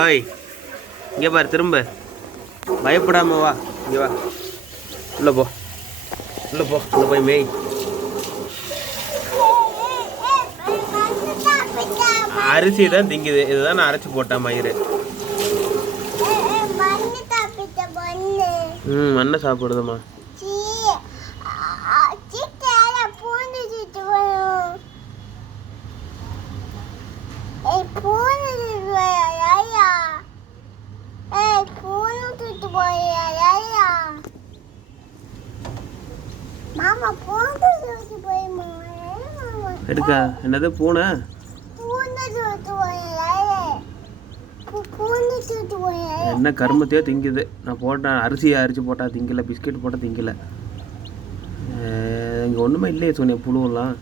ஓய் இங்கே பாரு, திரும்ப பயப்படாம வா. இங்கே வா, உள்ளே போ, உள்ளே போ, உள்ளே போய் மேய். அரிசி தான் திங்குது. இதுதான் நான் அரைச்சி போட்டேன் மயிறு. மண்ணை சாப்பிடுதுமா. எடுக்க என்னது பூனை? என்ன கருமத்தையோ திங்குது. நான் போட்டேன் அரிசியை அரிச்சு போட்டா திங்கல, பிஸ்கெட் போட்டால் திங்கல. இங்கே ஒன்றுமே இல்லையே சோனியா, புழுவெல்லாம்.